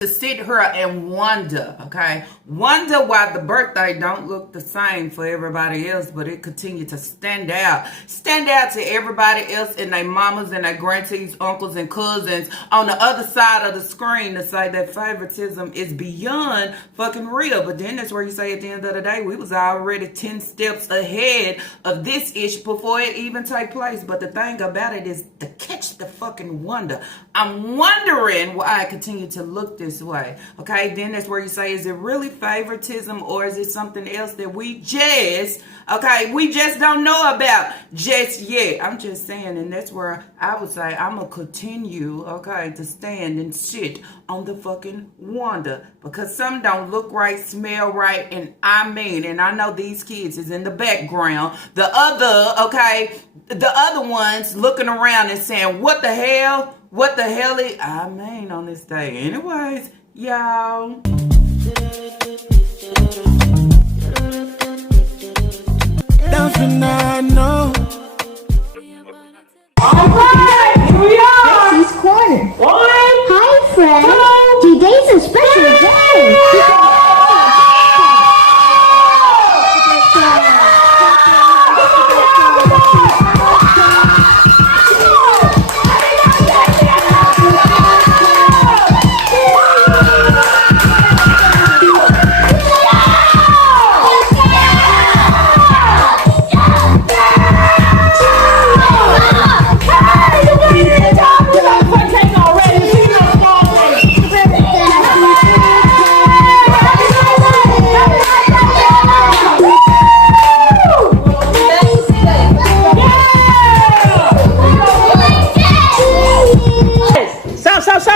to sit here and wonder, okay? Wonder why the birthday don't look the same for everybody else, but it continue to stand out. Stand out to everybody else and their mamas and their grantees, uncles and cousins on the other side of the screen to say that favoritism is beyond fucking real. But then that's where you say at the end of the day, we was already 10 steps ahead of this issue before it even take place. But the thing about it is to catch the fucking wonder. I'm wondering why I continue to look this way. Okay, then that's where you say, is it really favoritism or is it something else that we just don't know about just yet? I'm just saying, and that's where I would say I'm gonna continue, okay, to stand and sit on the fucking wonder, because some don't look right, smell right, and I know these kids is in the background. The other ones looking around and saying, what the hell on this day. Anyways, y'all. Don't you know? Alright, here we are! This is Corner. One! Hi, friend! Today's a special day!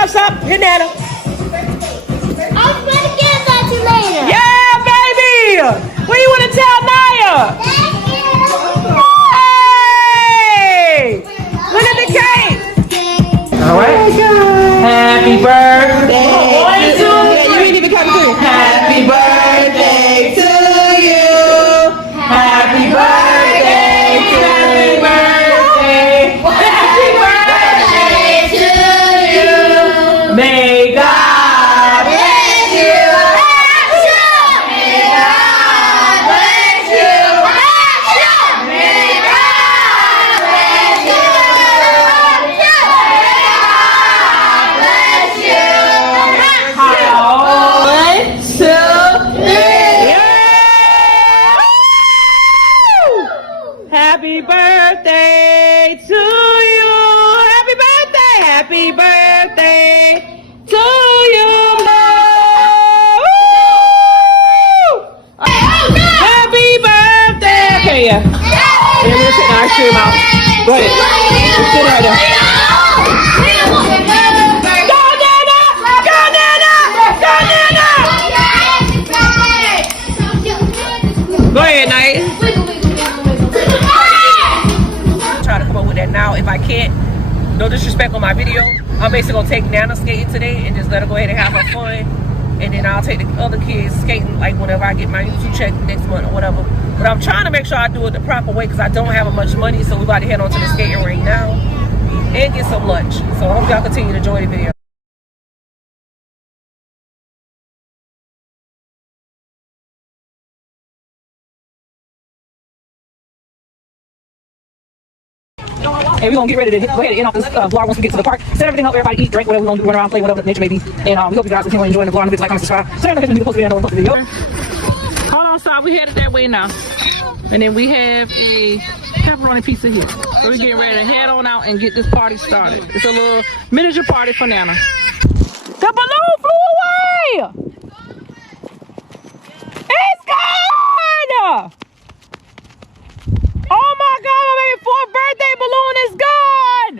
Stop. Here, Nana. I was gonna give that to later. Yeah, baby! What do you want to tell Naya? Thank you. Hey! Look at the cake! Alright. Happy birthday! You ain't even come through. Happy birthday to you! Happy birthday! Happy birthday! Happy birthday to you! May God bless you! May God bless you! May God bless you! One, two, three! Happy birthday to you! Happy birthday! Happy birthday to you! Happy birthday! Okay, yeah. And we're gonna take the ice cream out. Go ahead. Just sit right there. Go, Nana! Go, Nana! Go, Nana! Go ahead, Night. Try to come up with that now. If I can't, no disrespect on my video, I'm basically gonna take Nana skating today and just let her go ahead and have her fun. And then I'll take the other kids skating like whenever I get my YouTube check next month or whatever. But I'm trying to make sure I do it the proper way because I don't have much money, so we're about to head on to the skating rink now and get some lunch. So I hope y'all continue to enjoy the video. And we're going to get ready to go ahead and end off this vlog once we get to the park. Set everything up, everybody eat, drink, whatever we're going to do, run around, play, whatever the nature may be. And we hope you guys continue enjoying the vlog. Don't forget to like, comment, subscribe. So I'm going to post the video. Hold on, stop. We headed that way now. And then we have a pepperoni pizza here. So we're getting ready to head on out and get this party started. It's a little miniature party for Nana. The balloon flew away! It's gone! Oh my God, my baby 4th birthday balloon is gone!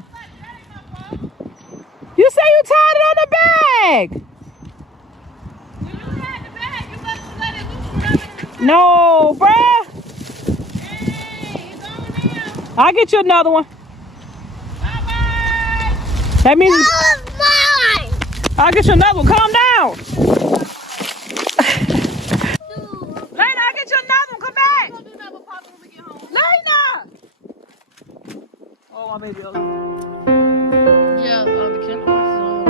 You say you tied it on the bag! You had the bag, you must have let it loose. No, bruh! Hey, it's on now. I'll get you another one. Bye-bye! That means... Mine. I'll get you another one, calm down! Lena, I'll get you another one, come back! Lena! Oh, my baby. Yeah, the Ken horse is on.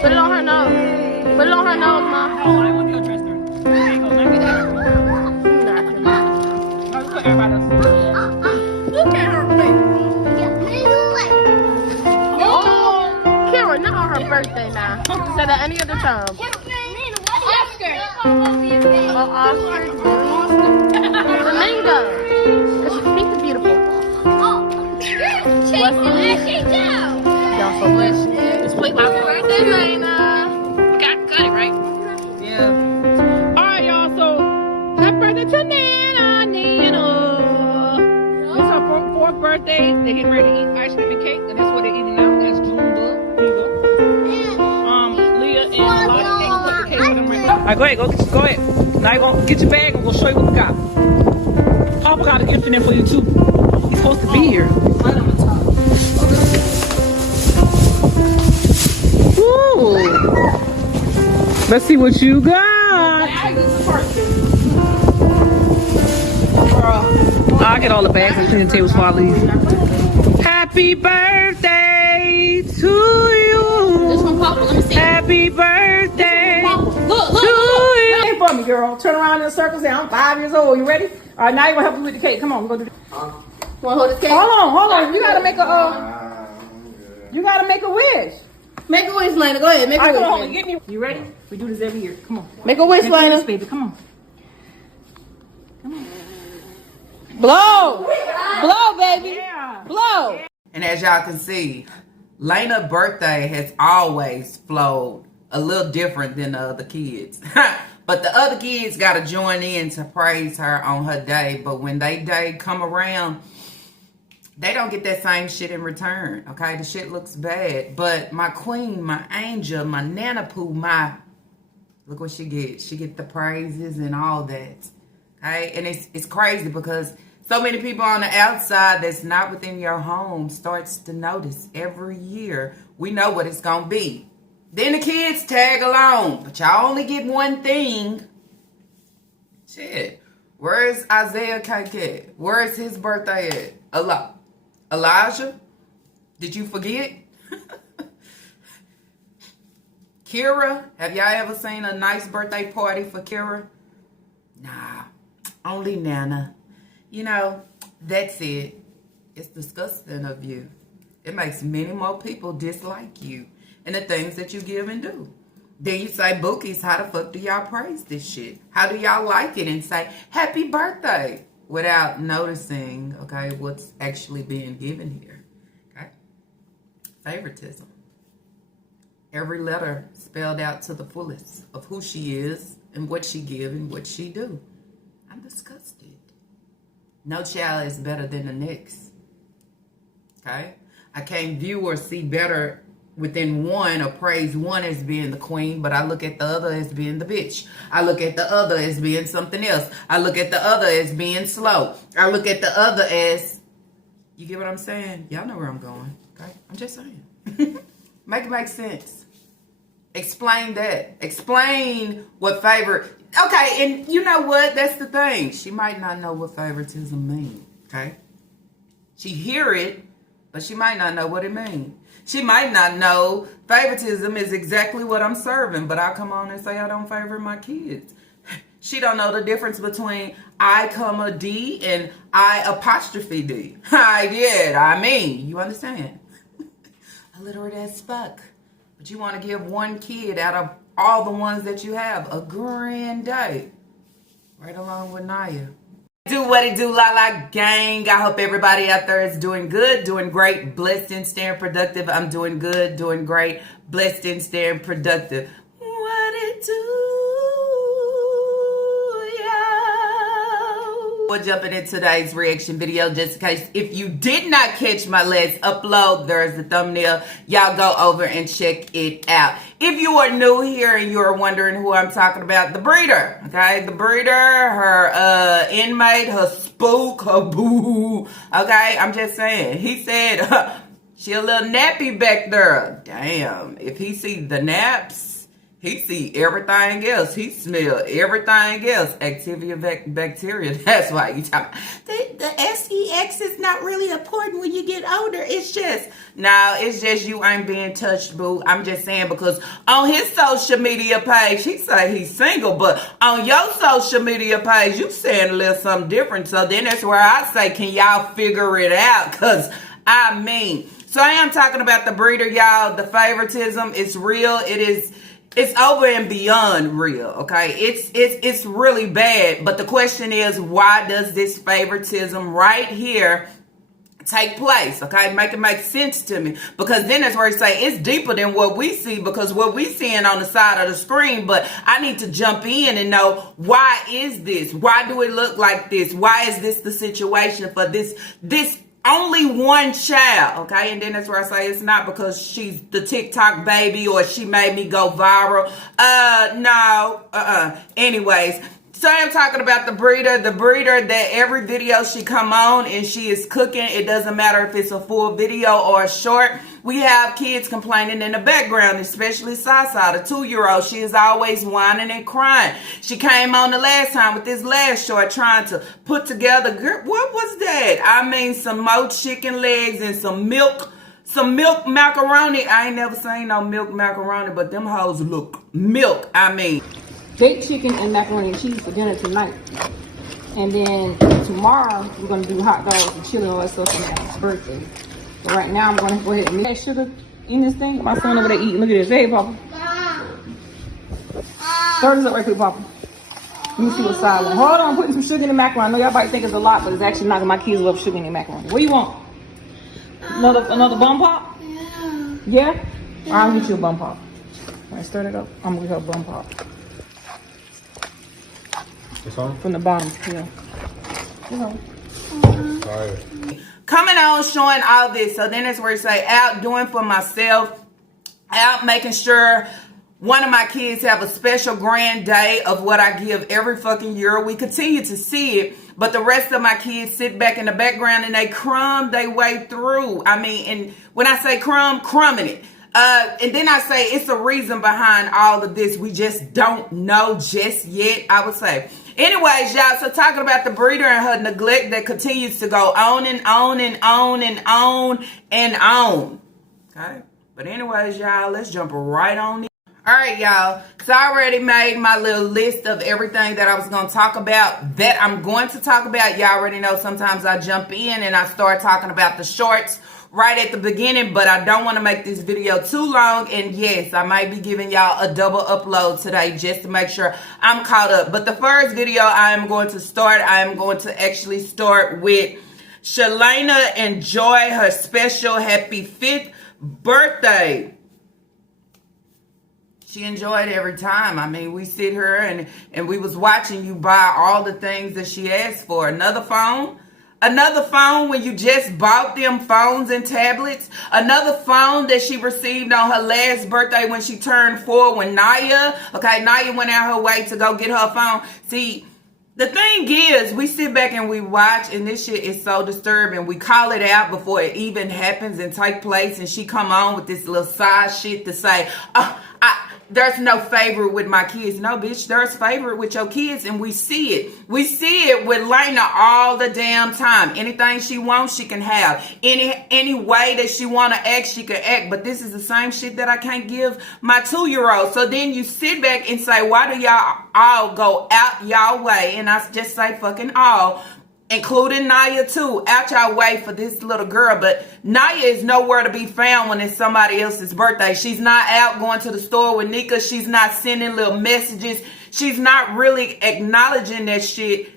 Put it on her nose. Put it on her nose, Mom. Oh, I want your dress there. There you go. Let me that. No, put everybody else. Look at her face. Oh, Kira, not on her birthday now. Instead of any other time. Oscar. Oscar. Flamingo. Because she's pink and beautiful. What's the Y'all so blessed. It's Happy birthday, Lena. Got it right. Yeah. Alright, y'all, so happy birthday to Nana. It's her fourth birthday. They're getting ready to eat ice cream and cake, and that's what they're eating now. That's June good. Leah and Lash came and put the cake for them right now. Alright, go ahead. Now you're gonna get your bag and we'll show you what we got. Papa got a gift in there for you too. He's supposed to be here. Ooh. Let's see what you got. I'll get all the bags and clean the tables before I leave. Happy birthday to you. This one, Papa. Let me see. Happy birthday Look. to you. Hey for me, girl. Turn around in a circle. Say, I'm 5 years old. You ready? All right, now you're going to help me with the cake. Come on, we're going to do this. Want to hold this cake? Hold on. You got to make a wish. Make a wish, Lena. Go ahead. Make All right, a come wish. on. Get me. You ready? We do this every year. Come on. Make a wish, Make a Lena. wish, baby. Come on. Blow, baby. Yeah. Blow. And as y'all can see, Lena's birthday has always flowed a little different than the other kids. But the other kids got to join in to praise her on her day. But when they day come around, they don't get that same shit in return. Okay, the shit looks bad. But my queen, my angel, my Nana Poo, look what she gets. She get the praises and all that. Okay, and it's crazy because so many people on the outside that's not within your home starts to notice every year. We know what it's gonna be. Then the kids tag along, but y'all only get one thing. Shit, where's Isaiah Cake at? Where's his birthday at? Elijah, did you forget? Kira, have y'all ever seen a nice birthday party for Kira? Nah, only Nana. You know, that's it. It's disgusting of you. It makes many more people dislike you and the things that you give and do. Then you say, Bookies, how the fuck do y'all praise this shit? How do y'all like it and say, happy birthday, without noticing, okay, what's actually being given here, okay? Favoritism. Every letter spelled out to the fullest of who she is and what she give and what she do. I'm disgusted. No child is better than the next, okay? I can't view or see better within one or praise one as being the queen, but I look at the other as being the bitch. I look at the other as being something else. I look at the other as being slow. I look at the other as, you get what I'm saying? Y'all know where I'm going, okay? I'm just saying. Make it make sense. Explain that. Explain what okay, and you know what? That's the thing. She might not know what favoritism means, okay? She hear it, but she might not know what it means. She might not know favoritism is exactly what I'm serving, but I come on and say I don't favor my kids. She don't know the difference between I, D and I apostrophe D. I did. I mean, you understand? Illiterate as fuck. But you want to give one kid out of all the ones that you have a grand day. Right along with Naya. Do what it do, la la gang. I hope everybody out there is doing good, doing great, blessed and staying productive. I'm doing good, doing great, blessed and staying productive. What it do, yo? We're jumping into today's reaction video just in case if you did not catch my last upload, there's the thumbnail. Y'all go over and check it out. If you are new here and you're wondering who I'm talking about, the breeder, okay? The breeder, her inmate, her spook, her boo, okay? I'm just saying. He said she a little nappy back there. Damn. If he see the naps, He see everything else. He smell everything else. Activia bacteria. That's why you talk. The sex is not really important when you get older. It's just you ain't being touched, boo. I'm just saying, because on his social media page, he say he's single, but on your social media page, you saying a little something different. So then that's where I say, can y'all figure it out? Because I mean, so I am talking about the breeder, y'all. The favoritism is real. It's over and beyond real, okay? It's really bad. But the question is, why does this favoritism right here take place, okay? Make it make sense to me. Because then that's where you say it's deeper than what we see, because what we seeing on the side of the screen, but I need to jump in and know, why is this? Why do it look like this? Why is this the situation for this only one child, okay? And then that's where I say it's not because she's the TikTok baby or she made me go viral. Anyways, so I'm talking about the breeder that every video she come on and she is cooking. It doesn't matter if it's a full video or a short. We have kids complaining in the background, especially Sasa, the 2-year-old. She is always whining and crying. She came on the last time with this last short trying to put together, what was that? I mean, some more chicken legs and some milk macaroni. I ain't never seen no milk macaroni, but them hoes look milk, I mean. Baked chicken and macaroni and cheese for dinner tonight. And then tomorrow, we're going to do hot dogs and chili and all that stuff for my birthday. But right now, I'm going to go ahead and mix that sugar in this thing. My son over there eating. Look at this. Hey, Papa. Stir this up right quick, Papa. Let me see what side one. Hold on, I'm putting some sugar in the macaroni. I know y'all might think it's a lot, but it's actually not. My kids love sugar in the macaroni. What do you want? Another bun pop? Yeah? I'll get you a bun pop. When I stir it up, I'm going to get her a bun pop. This on? From the bottom, yeah. Alright. Coming on, showing all this. So then it's where you say, out doing for myself, out making sure one of my kids have a special grand day of what I give every fucking year. We continue to see it, but the rest of my kids sit back in the background and they crumb their way through. I mean, and when I say crumbing it. And then I say it's a reason behind all of this. We just don't know just yet, I would say. Anyways, y'all, so talking about the breeder and her neglect that continues to go on and on and on and on and on. Okay? But anyways, y'all, let's jump right on in. All right, y'all. So I already made my little list of everything that I was going to talk about, that I'm going to talk about. Y'all already know sometimes I jump in and I start talking about the shorts right at the beginning, but I don't want to make this video too long. And yes, I might be giving y'all a double upload today just to make sure I'm caught up. But the first video I am going to actually start with Shalana enjoy her special happy 5th birthday. She enjoyed every time. I mean, we sit here and we was watching you buy all the things that she asked for. Another phone when you just bought them phones and tablets. Another phone that she received on her last birthday when she turned 4 when Naya went out her way to go get her phone. See, the thing is, we sit back and we watch, and this shit is so disturbing. We call it out before it even happens and take place, and she come on with this little side shit to say, there's no favorite with my kids. No, bitch, there's favorite with your kids, and we see it. We see it with Lena all the damn time. Anything she wants, she can have. Any way that she want to act, she can act. But this is the same shit that I can't give my 2-year-old. So then you sit back and say, why do y'all all go out y'all way? And I just say fucking all, including Naya too, out y'all way for this little girl. But Naya is nowhere to be found when it's somebody else's birthday. She's not out going to the store with Nika. She's not sending little messages. She's not really acknowledging that shit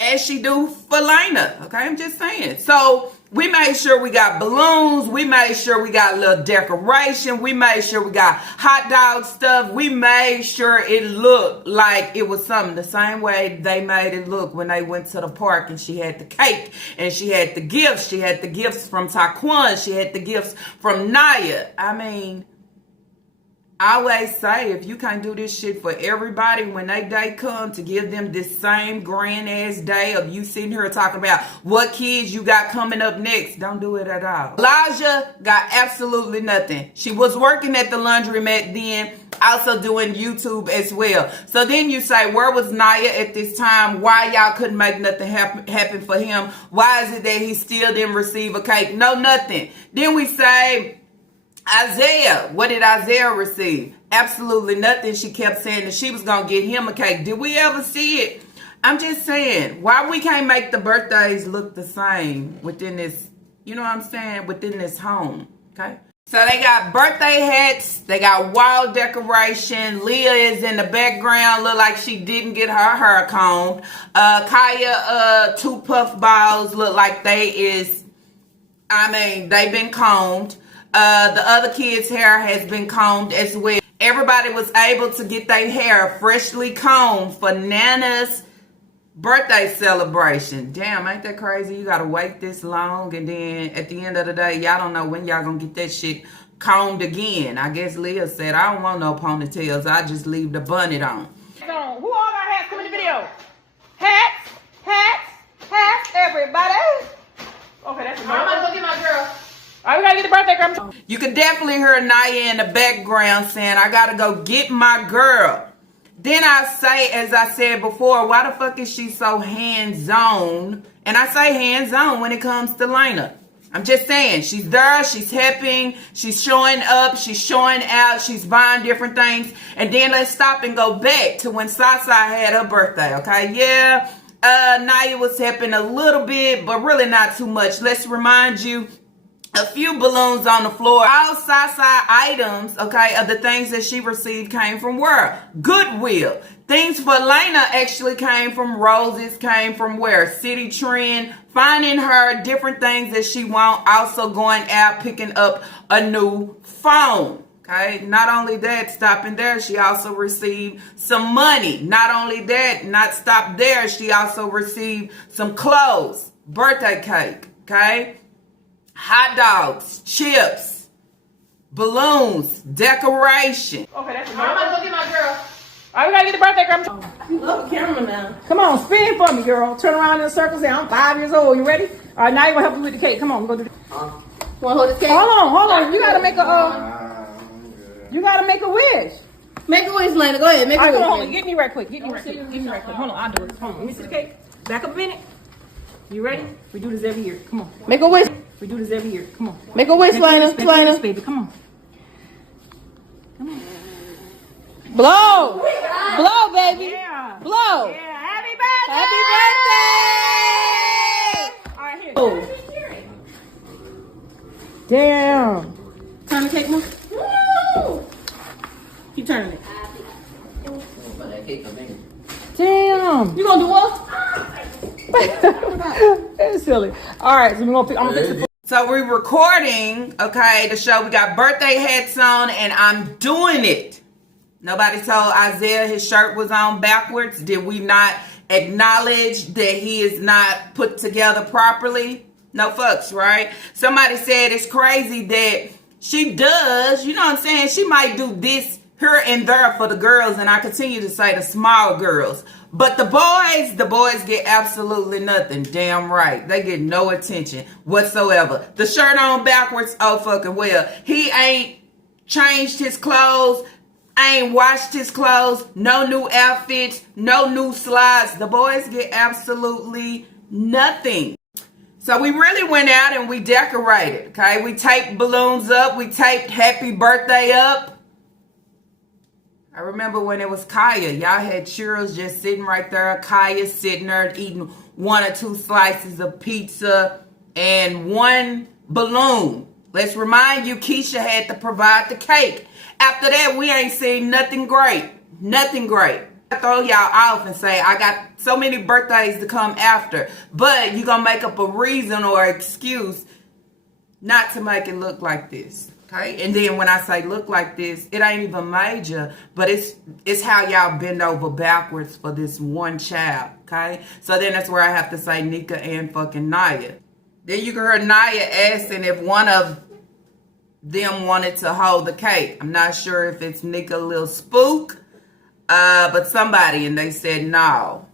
as she do for Lena. Okay, I'm just saying. So we made sure we got balloons. We made sure we got a little decoration. We made sure we got hot dog stuff. We made sure it looked like it was something the same way they made it look when they went to the park and she had the cake and she had the gifts. She had the gifts from Taquan. She had the gifts from Naya. I mean, I always say, if you can't do this shit for everybody when they day come, to give them this same grand ass day of you sitting here talking about what kids you got coming up next, don't do it at all. Elijah got absolutely nothing. She was working at the laundromat then, also doing YouTube as well. So then you say, where was Naya at this time? Why y'all couldn't make nothing happen for him? Why is it that he still didn't receive a cake? No, nothing. Then we say, Isaiah, what did Isaiah receive? Absolutely nothing. She kept saying that she was going to get him a cake. Did we ever see it? I'm just saying, why we can't make the birthdays look the same within this, you know what I'm saying, within this home, okay? So they got birthday hats, they got wall decoration. Leah is in the background, look like she didn't get her hair combed. Kaya, 2 puff balls look like they've been combed. The other kids' hair has been combed as well. Everybody was able to get their hair freshly combed for Nana's birthday celebration. Damn, ain't that crazy? You gotta wait this long, and then at the end of the day, y'all don't know when y'all gonna get that shit combed again. I guess Leah said, I don't want no ponytails. I just leave the bonnet on. Who all got hats? Come in the video. Hats, hats, hats, everybody. Okay, that's enough. I'm gonna go get my girl. All right, we gotta get the birthday girl. You could definitely hear Naya in the background saying, I gotta go get my girl. Then I say, as I said before, why the fuck is she so hands-on? And I say hands-on when it comes to Lena. I'm just saying, she's there, she's helping, she's showing up, she's showing out, she's buying different things. And then let's stop and go back to when Sasa had her birthday, okay? Yeah, Naya was helping a little bit, but really not too much. Let's remind you, a few balloons on the floor. All Sasa items, okay, of the things that she received came from where? Goodwill. Things for Lena actually came from Roses, came from where? City Trend. Finding her different things that she want. Also going out, picking up a new phone. Okay, not only that, stopping there, she also received some money. Not only that, not stopped there, she also received some clothes, birthday cake, okay? Hot dogs, chips, balloons, decoration. Okay, that's enough. I'm gonna go get my girl. All right, we gotta get the birthday girl. You love the camera now. Come on, spin for me, girl. Turn around in a circle. Say, I'm 5 years old. You ready? All right, now you gonna help me with the cake. Come on, we're gonna do this. You wanna hold this cake? Hold on. You gotta make a you gotta make a wish. Make a wish, Lena. Go ahead, make a All right, wish. hold on. Get me right quick. Hold on, I'll do it. Hold on. Let me see the cake. Back up a minute. You ready? We do this every year. Come on. Make a wish. We do this every year. Come on. Make a wish, Lena. Lena. Baby, come on. Blow. Blow, baby. Yeah. Blow. Yeah. Happy birthday. Happy birthday. All right, here. Oh. Damn. Turn the cake more. Woo. Keep turning it. Damn. You gonna do what? That's silly. All right, so I'm gonna fix it. So we're recording, okay, the show. We got birthday hats on, and I'm doing it. Nobody told Isaiah his shirt was on backwards. Did we not acknowledge that he is not put together properly? No fucks, right? Somebody said it's crazy that she does, you know what I'm saying? She might do this here and there for the girls, and I continue to say the small girls. But the boys get absolutely nothing. Damn right. They get no attention whatsoever. The shirt on backwards, oh fucking well. He ain't changed his clothes, ain't washed his clothes, no new outfits, no new slides. The boys get absolutely nothing. So we really went out and we decorated, okay? We taped balloons up. We taped happy birthday up. I remember when it was Kaya. Y'all had churros just sitting right there. Kaya sitting there eating 1 or 2 slices of pizza and 1 balloon. Let's remind you, Keisha had to provide the cake. After that, we ain't seen nothing great. Nothing great. I throw y'all off and say, I got so many birthdays to come after. But you're going to make up a reason or excuse not to make it look like this. Okay, and then when I say look like this, it ain't even major, but it's how y'all bend over backwards for this one child, okay? So then that's where I have to say Nika and fucking Naya. Then you can hear Naya asking if one of them wanted to hold the cake. I'm not sure if it's Nika Lil Spook, but somebody, and they said no.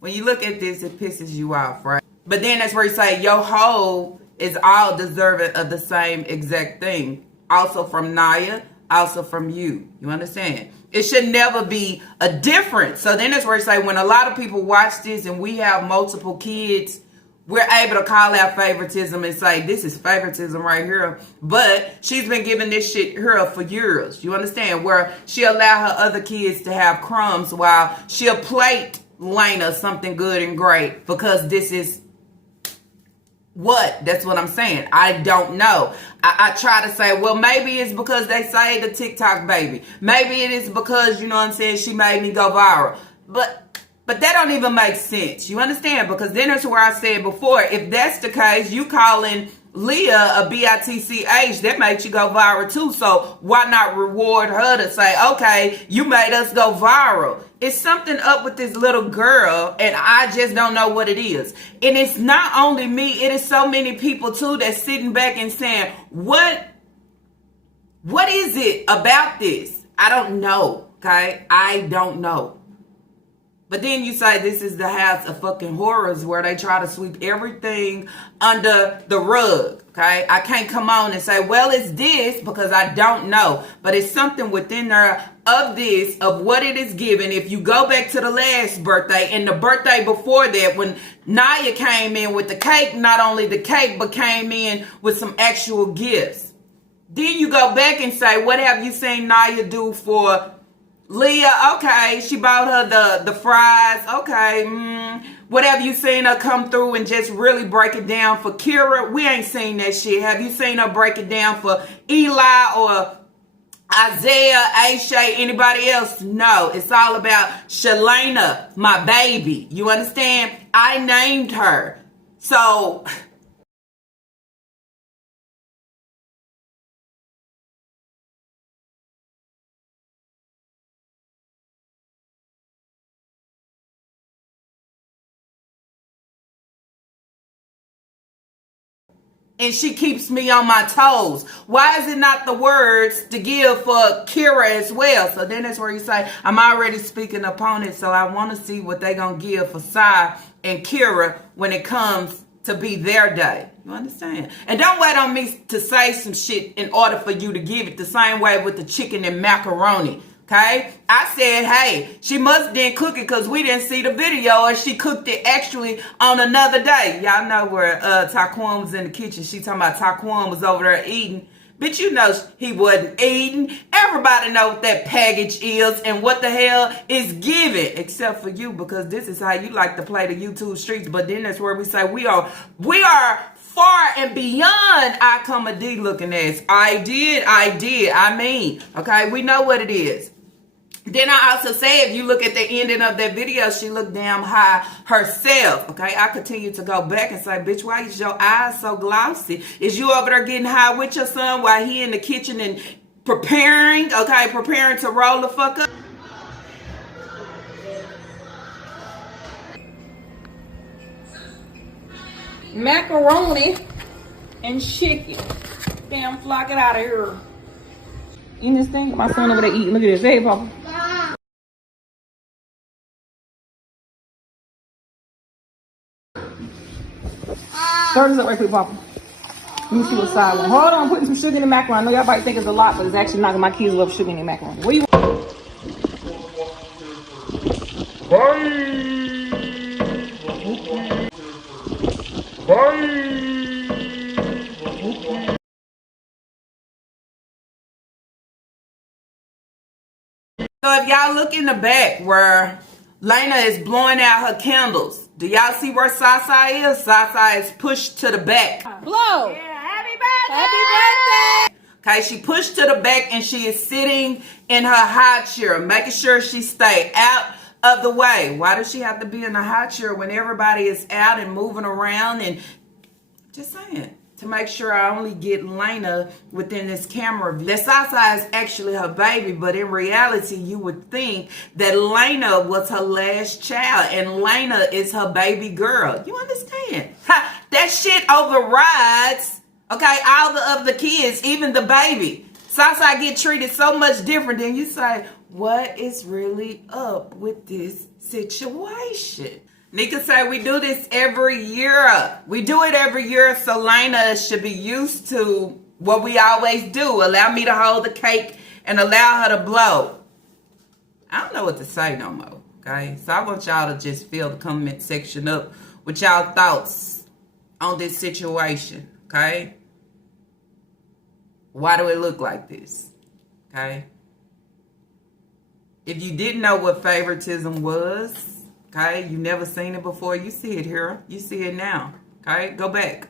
When you look at this, it pisses you off, right? But then that's where you say, yo ho is all deserving of the same exact thing. Also from Naya, also from you. You understand? It should never be a difference. So then that's where I say when a lot of people watch this and we have multiple kids, we're able to call out favoritism and say, this is favoritism right here. But she's been giving this shit here for years. You understand? Where she allow her other kids to have crumbs while she'll plate Lena something good and great because this is what? That's what I'm saying. I don't know. I try to say, well, maybe it's because they say the TikTok baby. Maybe it is because, you know what I'm saying, she made me go viral. But that don't even make sense. You understand? Because then that's where I said before, if that's the case, you calling Leah a bitch, that makes you go viral too. So why not reward her to say, okay, you made us go viral. It's something up with this little girl, and I just don't know what it is. And it's not only me, it is so many people too that's sitting back and saying, what is it about this? I don't know, okay? I don't know. But then you say this is the house of fucking horrors where they try to sweep everything under the rug, okay? I can't come on and say, well, it's this because I don't know. But it's something within there of this, of what it is given. If you go back to the last birthday and the birthday before that when Naya came in with the cake, not only the cake, but came in with some actual gifts. Then you go back and say, what have you seen Naya do for Leah? Okay, she bought her the fries. Okay, what have you seen her come through and just really break it down for Kira? We ain't seen that shit. Have you seen her break it down for Eli or Isaiah, Aisha, anybody else? No, it's all about Shalana, my baby. You understand? I named her. So and she keeps me on my toes. Why is it not the words to give for Kira as well? So then that's where you say, I'm already speaking upon it, so I want to see what they going to give for Sai and Kira when it comes to be their day. You understand? And don't wait on me to say some shit in order for you to give it the same way with the chicken and macaroni. Okay, I said, hey, she must didn't cook it because we didn't see the video, or she cooked it actually on another day. Y'all know where Taquan was in the kitchen. She talking about Taquan was over there eating. Bitch, you know he wasn't eating. Everybody know what that package is and what the hell is given, except for you, because this is how you like to play the YouTube streets. But then that's where we say we are far and beyond I comedy looking ass. I mean, okay, we know what it is. Then I also say, if you look at the ending of that video, she looked damn high herself. Okay, I continue to go back and say, bitch, why is your eyes so glossy? Is you over there getting high with your son while he in the kitchen and preparing to roll the fuck up? Macaroni and chicken. Damn, fly, get out of here. You this thing? My son over there eating. Look at this. Hey, Papa. Stir this up right quick, Papa. Let me see what's side one. Hold on, I'm putting some sugar in the macaroni. I know y'all might think it's a lot, but it's actually not. My kids love sugar in the macaroni. Where you So if y'all look in the back where Lena is blowing out her candles, do y'all see where Sasa is? Sasa is pushed to the back. blow? Yeah, happy birthday! Okay, she pushed to the back and she is sitting in her high chair, making sure she stay out of the way. Why does she have to be in a high chair when everybody is out and moving around? And just saying, to make sure I only get Lena within this camera view. That Sasa is actually her baby, but in reality, you would think that Lena was her last child and Lena is her baby girl. You understand? That shit overrides, okay, all the other kids, even the baby. Sasa get treated so much different than you say, what is really up with this situation? Nika say we do this every year. We do it every year, so Lena should be used to what we always do. Allow me to hold the cake and allow her to blow. I don't know what to say no more, okay? So I want y'all to just fill the comment section up with y'all thoughts on this situation, okay? Why do it look like this, okay? If you didn't know what favoritism was, okay, you never seen it before, you see it here. You see it now, okay? Go back.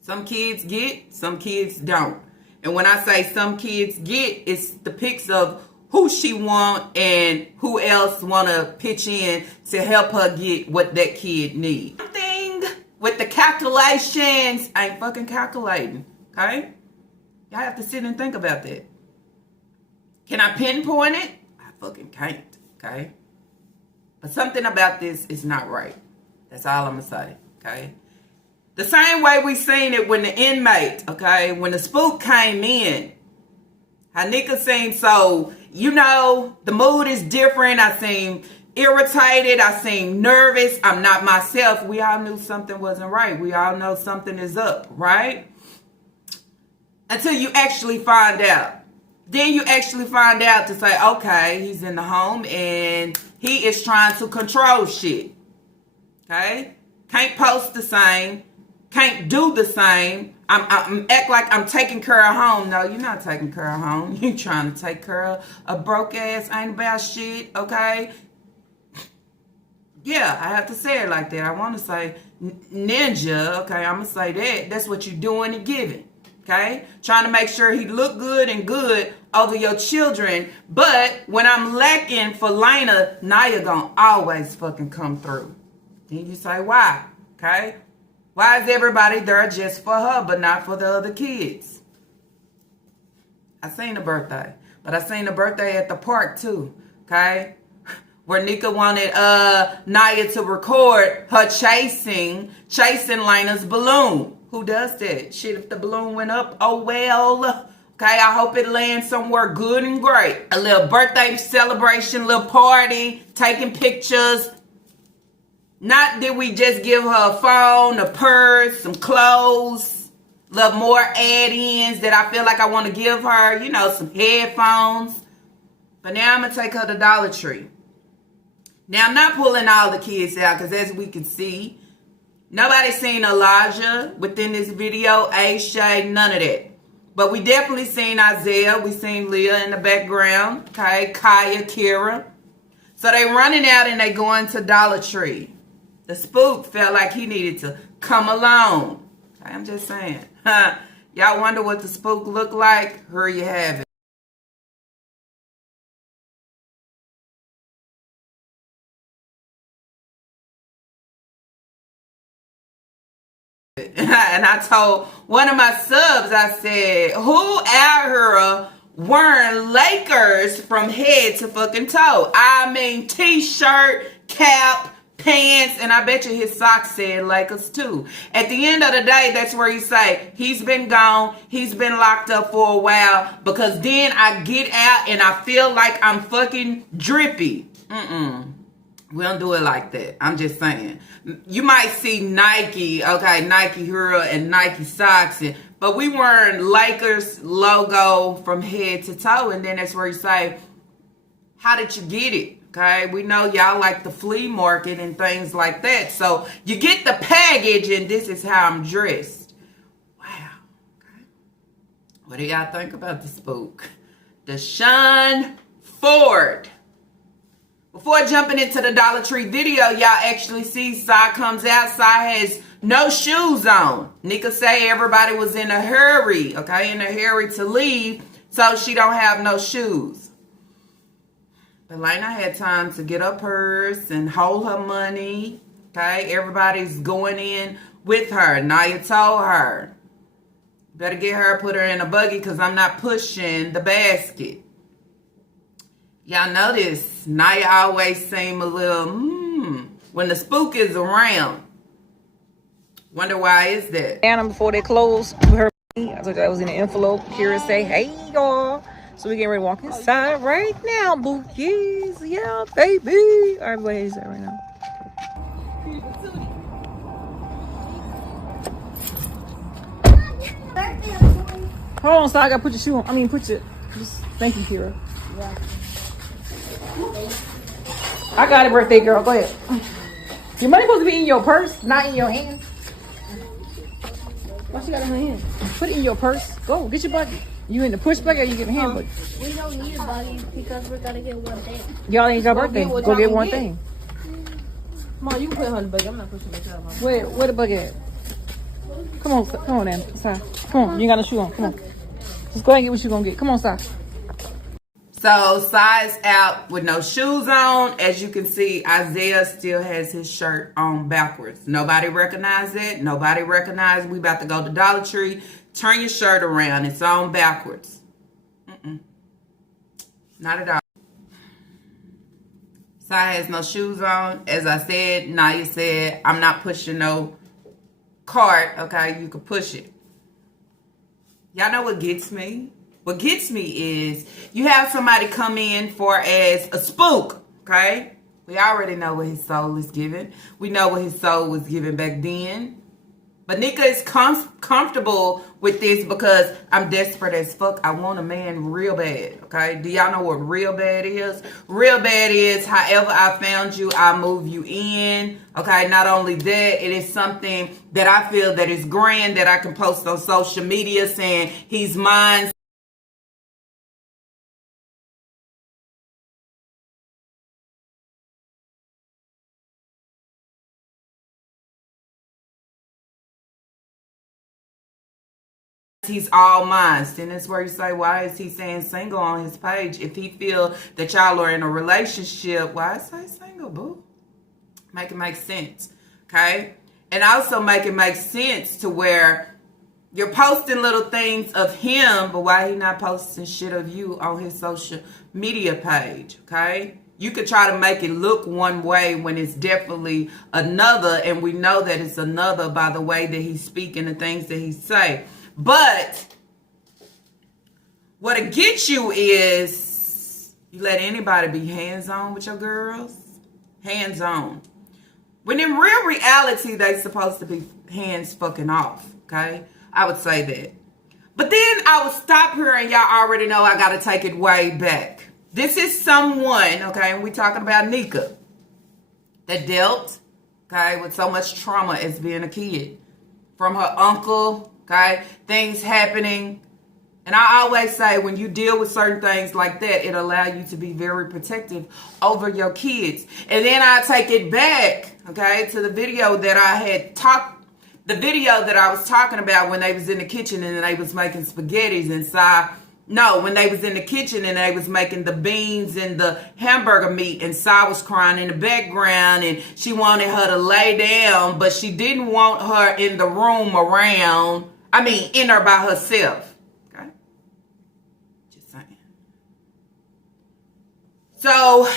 Some kids get, some kids don't. And when I say some kids get, it's the pics of who she want and who else want to pitch in to help her get what that kid need. Something with the calculations, I ain't fucking calculating, okay? Y'all have to sit and think about that. Can I pinpoint it? I fucking can't, okay? But something about this is not right. That's all I'm gonna say, okay? The same way we seen it when the inmate, okay, when the spook came in, how Nika seemed so, you know, the mood is different. I seem irritated. I seem nervous. I'm not myself. We all knew something wasn't right. We all know something is up, right? Until you actually find out. Then you actually find out to say, okay, he's in the home and he is trying to control shit. Okay? Can't post the same. Can't do the same. I'm act like I'm taking care of home. No, you're not taking care of home. You trying to take care of a broke ass ain't about shit, okay? Yeah, I have to say it like that. I want to say ninja, okay? I'm going to say that. That's what you're doing and giving, okay? Trying to make sure he look good and good over your children. But when I'm lacking for Lena, Naya gonna always fucking come through. Then you say, why, okay? Why is everybody there just for her, but not for the other kids? I seen the birthday, but I seen the birthday at the park too, okay? Where Nika wanted Naya to record her chasing Lena's balloon. Who does that? Shit, if the balloon went up, oh well. Okay, I hope it lands somewhere good and great. A little birthday celebration, little party, taking pictures. Not that we just give her a phone, a purse, some clothes, a little more add-ins that I feel like I want to give her, you know, some headphones. But now I'm going to take her to Dollar Tree. Now, I'm not pulling all the kids out because as we can see, nobody's seen Elijah within this video, Shay, none of that. But we definitely seen Isaiah. We seen Leah in the background, okay, Kaya, Kira. So they running out and they going to Dollar Tree. The spook felt like he needed to come alone. I'm just saying. Y'all wonder what the spook looked like? Here you have it. And I told one of my subs, I said, who out here wearing Lakers from head to fucking toe? I mean, t-shirt, cap, pants, and I bet you his socks said Lakers too. At the end of the day, that's where you say, he's been gone, he's been locked up for a while, because then I get out and I feel like I'm fucking drippy. We don't do it like that. I'm just saying. You might see Nike, okay, Nike Hero and Nike socks, but we wearing Lakers logo from head to toe, and then that's where you say, how did you get it? Okay, we know y'all like the flea market and things like that. So you get the package and this is how I'm dressed. Wow. Okay. What do y'all think about the spook? Deshaun Ford. Before jumping into the Dollar Tree video, y'all actually see Sai comes out. Sai has no shoes on. Nika say everybody was in a hurry, okay, in a hurry to leave, so she don't have no shoes. But Lena had time to get her purse and hold her money. Okay, everybody's going in with her. Naya told her, better get her, put her in a buggy because I'm not pushing the basket. Y'all notice Naya always seem a little, when the spook is around. Wonder why is that? And before they close, we heard I told you that was in the envelope. Kira say, hey y'all. So we getting ready to walk inside right now, bookies. Yeah, baby. All right, what is that right now? Hold on, so I gotta put your shoe on. I mean, thank you, Kira. I got it, birthday girl. Go ahead. Your money supposed to be in your purse, not in your hands. Why she got it in her hand? Put it in your purse. Go, get your bucket. You in the push bucket or you getting a hand bucket? We don't need a buggy because we're gonna get one thing. Y'all ain't your birthday. Go get one thing. Come on, you can put her in the buggy. I'm not pushing back out. Where the bucket at? Come on, then. Sorry. Come on, you ain't got no shoe on. Come on. Just go ahead and get what you gonna get. Come on, Sai. So Sai's out with no shoes on. As you can see, Isaiah still has his shirt on backwards. Nobody recognized it. Nobody recognized we about to go to Dollar Tree. Turn your shirt around. It's on backwards. Not at all. Sai has no shoes on. As I said, Naya said, I'm not pushing no cart. Okay, you can push it. Y'all know what gets me? What gets me is you have somebody come in for as a spook, okay? We already know what his soul is giving. We know what his soul was giving back then. But Nika is comfortable with this because I'm desperate as fuck. I want a man real bad, okay? Do y'all know what real bad is? Real bad is however I found you, I move you in, okay? Not only that, it is something that I feel that is grand that I can post on social media saying he's mine. He's all mine. Then that's where you say, why is he saying single on his page? If he feel that y'all are in a relationship, why say single, boo? Make it make sense, okay? And also make it make sense to where you're posting little things of him, but why he not posting shit of you on his social media page, okay? You could try to make it look one way when it's definitely another, and we know that it's another by the way that he's speaking, the things that he say. But what it gets you is you let anybody be hands-on with your girls. Hands-on. When in real reality, they supposed to be hands fucking off. Okay? I would say that. But then I would stop here and y'all already know I got to take it way back. This is someone, okay, and we talking about Nika, that dealt, okay, with so much trauma as being a kid. From her uncle, okay, things happening. And I always say when you deal with certain things like that, it allows you to be very protective over your kids. And then I take it back, okay, to the video that I was talking about when they was in the kitchen and they was making spaghettis inside. No, when they was in the kitchen and they was making the beans and the hamburger meat and Sai was crying in the background and she wanted her to lay down, but she didn't want her in the room in her by herself. Okay? Just saying. So,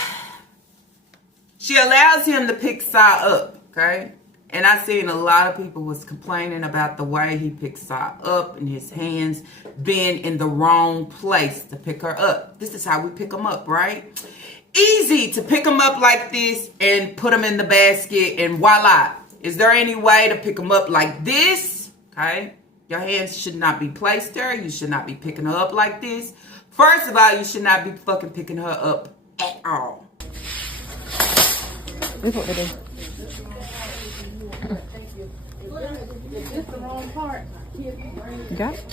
she allows him to pick Sai up, okay? And I seen a lot of people was complaining about the way he picked Sai up and his hands being in the wrong place to pick her up. This is how we pick them up, right? Easy to pick them up like this and put them in the basket and voila. Is there any way to pick them up like this? Okay. Your hands should not be placed there. You should not be picking her up like this. First of all, you should not be fucking picking her up at all. This what they do. It's the wrong part. You got it?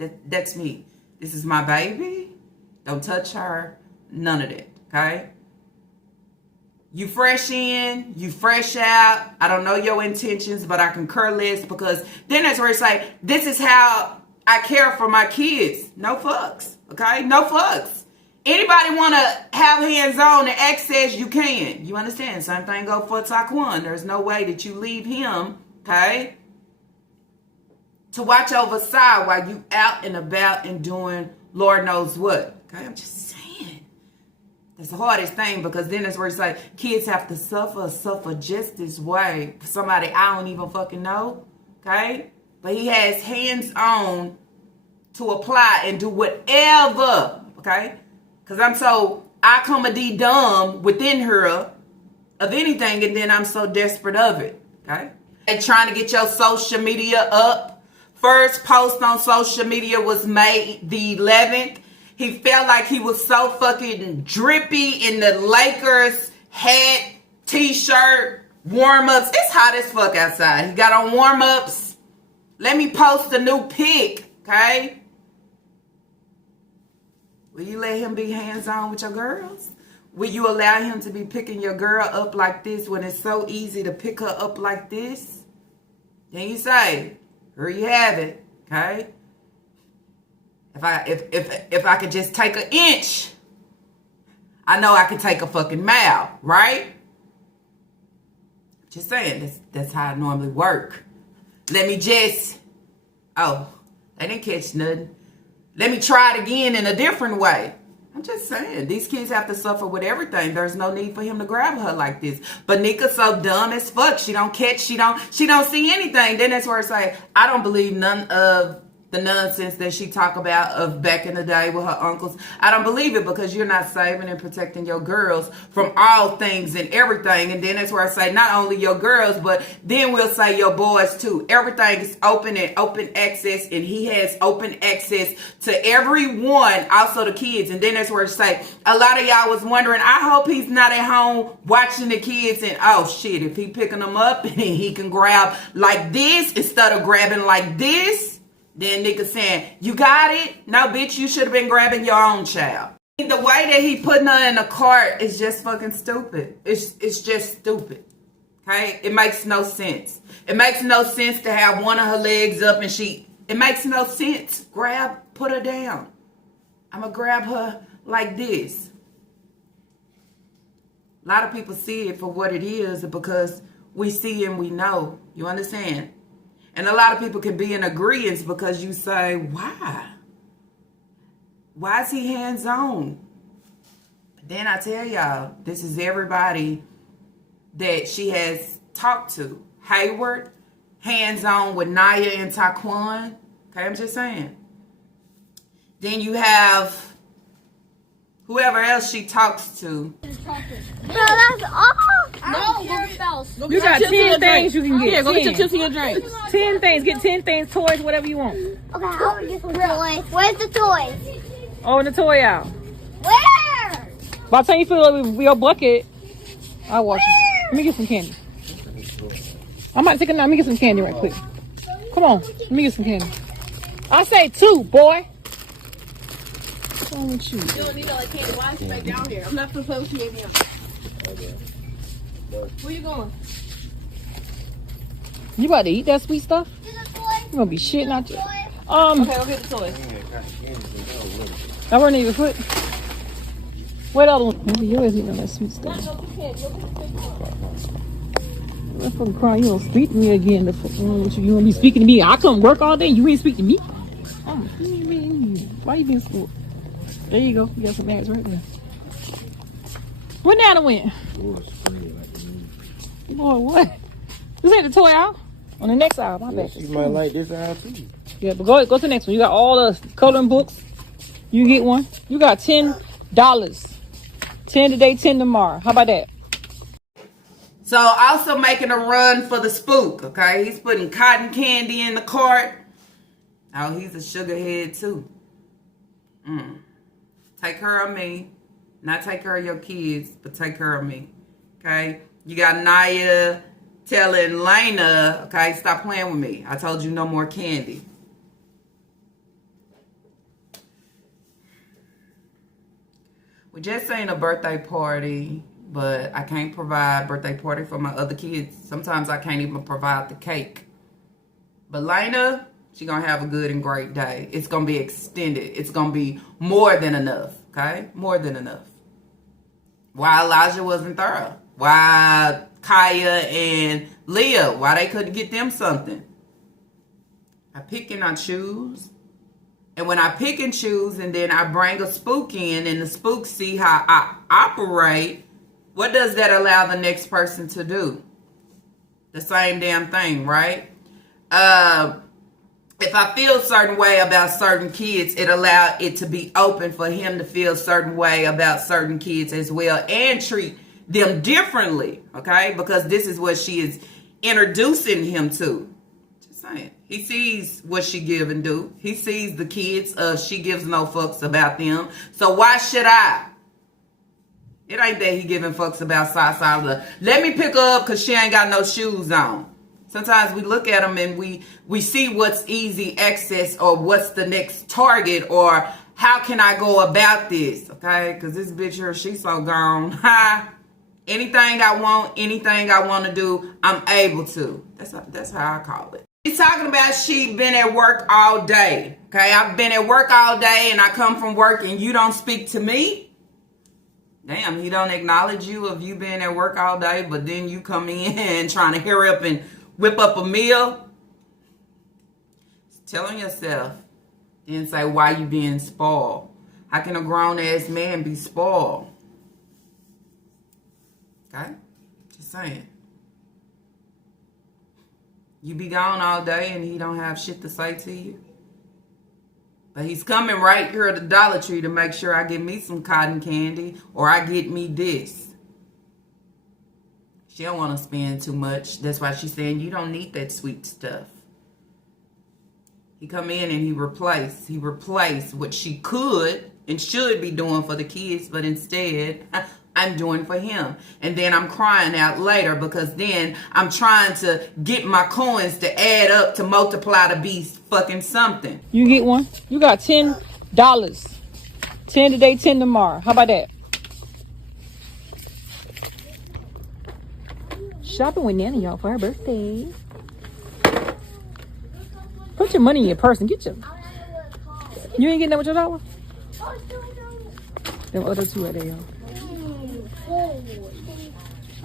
Okay, that's me. This is my baby. Don't touch her. None of that, okay? You fresh in, you fresh out. I don't know your intentions, but I concur less because then that's where it's like, this is how I care for my kids. No fucks, okay? No fucks. Anybody want to have hands-on and access, you can. You understand? Same thing go for Taquan. There's no way that you leave him, okay? to watch over side while you out and about and doing Lord knows what. Okay, I'm just saying. That's the hardest thing, because then it's where it's like kids have to suffer just this way for somebody I don't even fucking know. Okay? But he has hands on to apply and do whatever. Okay? Because I'm so I dumb within her of anything, and then I'm so desperate of it. Okay? And trying to get your social media up. First post on social media was May the 11th. He felt like he was so fucking drippy in the Lakers hat, t-shirt, warm-ups. It's hot as fuck outside. He got on warm-ups. Let me post a new pic, okay? Will you let him be hands-on with your girls? Will you allow him to be picking your girl up like this when it's so easy to pick her up like this? Then you say, here you have it, okay? If I could just take an inch, I know I could take a fucking mile, right? Just saying, that's how I normally work. Let me just, they didn't catch nothing. Let me try it again in a different way. I'm just saying, these kids have to suffer with everything. There's no need for him to grab her like this. But Nika's so dumb as fuck. She don't catch, she don't see anything. Then that's where it's like, I don't believe none of the nonsense that she talk about of back in the day with her uncles. I don't believe it, because you're not saving and protecting your girls from all things and everything. And then that's where I say not only your girls, but then we'll say your boys too. Everything is open and open access, and he has open access to everyone, also the kids. And then that's where I say a lot of y'all was wondering, I hope he's not at home watching the kids, and oh shit, if he picking them up and he can grab like this instead of grabbing like this, then nigga saying, you got it? No, bitch, you should have been grabbing your own child. The way that he putting her in a cart is just fucking stupid. It's just stupid. Okay? It makes no sense. It makes no sense to have one of her legs up and it makes no sense. Put her down. I'm going to grab her like this. A lot of people see it for what it is because we see and we know. You understand? And a lot of people can be in agreement because you say, why? Why is he hands-on? Then I tell y'all, this is everybody that she has talked to. Hayward, hands-on with Naya and Taquan. Okay, I'm just saying. Then you have whoever else she talks to. Bro, that's all. No, go get else. You got 10 things you can get. Yeah, go get your 10. chips and your drinks. 10 things. Get 10 things, toys, whatever you want. Okay, I'll get some toys. Where's the toys? Oh, in the toy aisle. Where? By the time you fill up with your bucket, I'll wash it. Let me get some candy. I'm about to take a nap. Let me get some candy right quick. Come on. Let me get some candy. I say 2, boy. What's wrong with you? You don't need no like candy. Why is she back down here? I'm not supposed to be down. Where you going? You about to eat that sweet stuff? Is the toy? You gonna be shitting out you. Okay, go get the toys. I wasn't even foot. What other one? Maybe you always eating all that sweet stuff. That fucking crying. You don't speak to me again. You gonna be speaking to me? I come work all day. You ain't speak to me. Why you being spooked? There you go. You got some marriage right there. Where Nana went? Boy, what? This ain't the toy aisle. On the next aisle, my bad. You might like this aisle too. Yeah, but go to the next one. You got all the coloring books. You get one. You got $10. 10 today, 10 tomorrow. How about that? So also making a run for the spook, okay? He's putting cotton candy in the cart. Oh, he's a sugarhead too. Take care of me. Not take care of your kids, but take care of me, okay? You got Naya telling Lena, okay, stop playing with me. I told you no more candy. We just ain't a birthday party, but I can't provide birthday party for my other kids. Sometimes I can't even provide the cake. But Lena, she gonna have a good and great day. It's gonna be extended. It's gonna be more than enough, okay? More than enough. Why Elijah wasn't there? Why Kaya and Leah, why they couldn't get them something? I pick and I choose. And when I pick and choose and then I bring a spook in and the spook see how I operate, what does that allow the next person to do? The same damn thing, right? If I feel a certain way about certain kids, it allows it to be open for him to feel a certain way about certain kids as well and treat them differently, okay? Because this is what she is introducing him to. Just saying. He sees what she give and do. He sees the kids. She gives no fucks about them. So why should I? It ain't that he giving fucks about size. Let me pick her up because she ain't got no shoes on. Sometimes we look at them and we see what's easy access or what's the next target or how can I go about this, okay? Because this bitch here, she's so gone. Ha! Anything I want to do, I'm able to. That's how I call it. She's talking about she been at work all day, okay? I've been at work all day and I come from work and you don't speak to me? Damn, he don't acknowledge you of you being at work all day, but then you come in and trying to hurry up and whip up a meal. Tell on yourself and say why you being spoiled. How can a grown-ass man be spoiled? Okay? Just saying. You be gone all day and he don't have shit to say to you. But he's coming right here at the Dollar Tree to make sure I get me some cotton candy or I get me this. She don't want to spend too much. That's why she's saying you don't need that sweet stuff. He come in and he replaced what she could and should be doing for the kids, but instead I'm doing for him. And then I'm crying out later because then I'm trying to get my coins to add up to multiply to be fucking something. You get one? You got $10. 10 today, 10 tomorrow. How about that? Shopping with Nanny, y'all, for her birthday. Put your money in your purse and get your... You ain't getting that with your dollar? Them other two right there, y'all.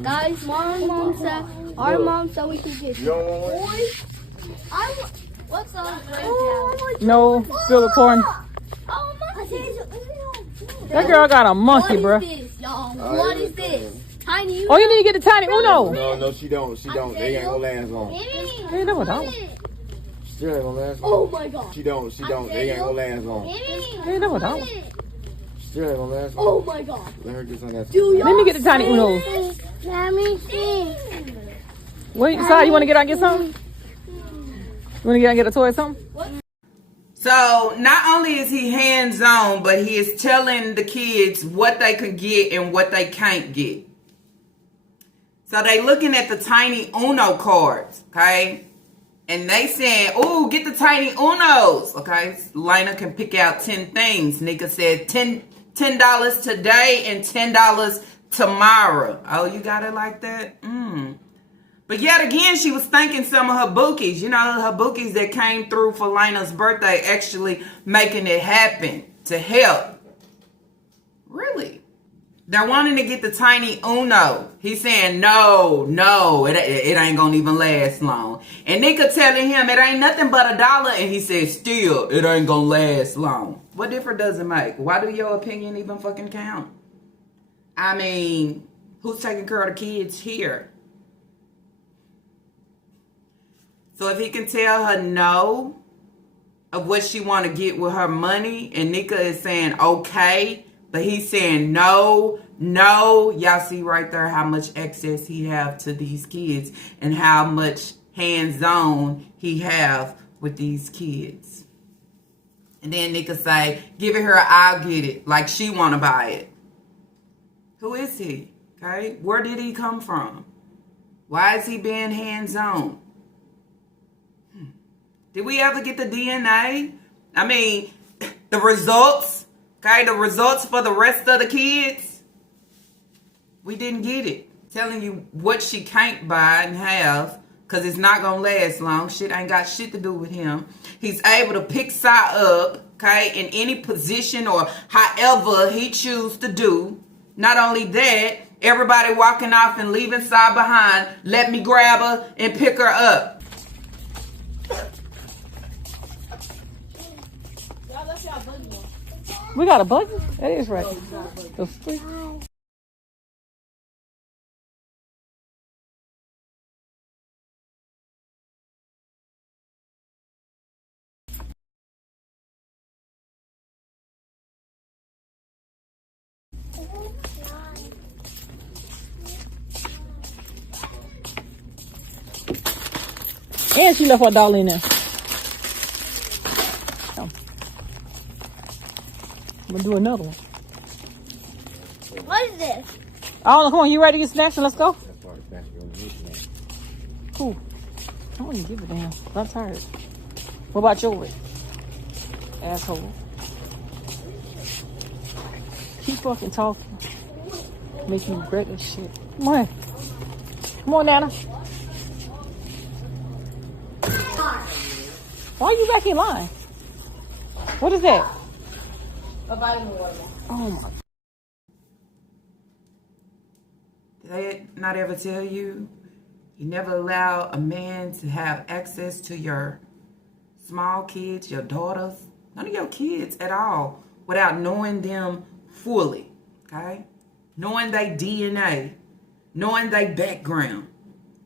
Guys, our mom said we could get boys. What's up? No, fill the corn. That girl got a monkey, bro. What is this, y'all? What is this? Tiny Uno? Oh, you need to get the tiny Uno. No, she don't. They ain't gonna last long. Hey, that was dollar. Still ain't gonna last long. Oh my god. She don't. They ain't gonna last long. Hey, that was dollar. Still ain't gonna last long. Oh my god. Let her get some of that. Let me get the tiny Uno. Let me see. Wait, sorry, you want to get out and get something? You want to get out and get a toy or something? So not only is he hands-on, but he is telling the kids what they could get and what they can't get. So they looking at the tiny Uno cards, okay? And they saying, "Ooh, get the tiny Unos," okay? Lena can pick out 10 things. Nika said $10 today and $10 tomorrow. Oh, you got it like that? But yet again, she was thanking some of her bookies. You know, her bookies that came through for Lena's birthday actually making it happen to help. Really? They're wanting to get the tiny Uno. He's saying, no, it ain't gonna even last long. And Nika telling him it ain't nothing but $1. And he says, still, it ain't gonna last long. What difference does it make? Why do your opinion even fucking count? I mean, who's taking care of the kids here? So if he can tell her no of what she want to get with her money, and Nika is saying okay, but he's saying no. Y'all see right there how much access he have to these kids and how much hands-on he have with these kids. And then Nika say, give it her, I'll get it. Like she want to buy it. Who is he? Okay? Where did he come from? Why is he being hands-on? Did we ever get the DNA? I mean, the results, okay? The results for the rest of the kids? We didn't get it. Telling you what she can't buy and have because it's not going to last long. Shit ain't got shit to do with him. He's able to pick Sai up, okay, in any position or however he choose to do. Not only that, everybody walking off and leaving Sai behind. Let me grab her and pick her up. We got a buggy? That is right. The freak. And she left her doll in there. So, I'm gonna do another one. What is this? Oh, come on, you ready to get snacks and let's go? Cool. I don't even give a damn. I'm tired. What about yours? Asshole. Keep fucking talking. Make you regret this shit. Come on. Come on, Nana. Why are you back in line? What is that? A vitamin water. Oh my. Did they not ever tell you never allow a man to have access to your small kids, your daughters, none of your kids at all, without knowing them fully, okay? Knowing their DNA, knowing their background,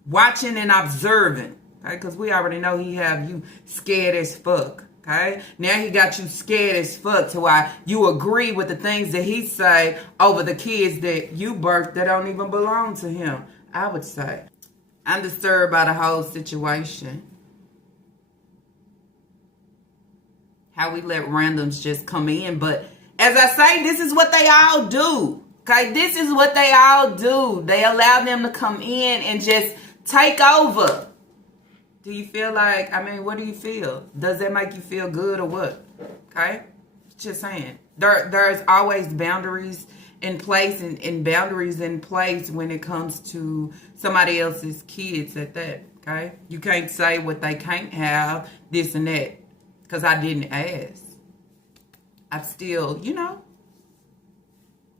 watching and observing, okay? Because we already know he have you scared as fuck, okay? Now he got you scared as fuck to why you agree with the things that he say over the kids that you birthed that don't even belong to him, I would say. I'm disturbed by the whole situation. How we let randoms just come in. But as I say, this is what they all do. Okay, this is what they all do. They allow them to come in and just take over. Do you feel like, what do you feel? Does that make you feel good or what? Okay, just saying. There's always boundaries in place and boundaries in place when it comes to somebody else's kids at that, okay? You can't say what they can't have, this and that, because I didn't ask. I still,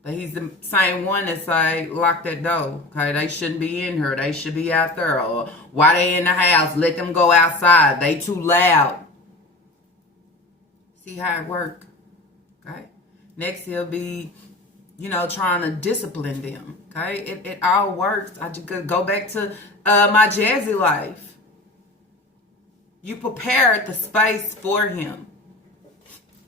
but he's the same one that say, lock that door, okay? They shouldn't be in here. They should be out there. Or why they in the house? Let them go outside. They too loud. See how it work, okay? Next he'll be trying to discipline them, okay? It all works. I just go back to my jazzy life. You prepared the space for him.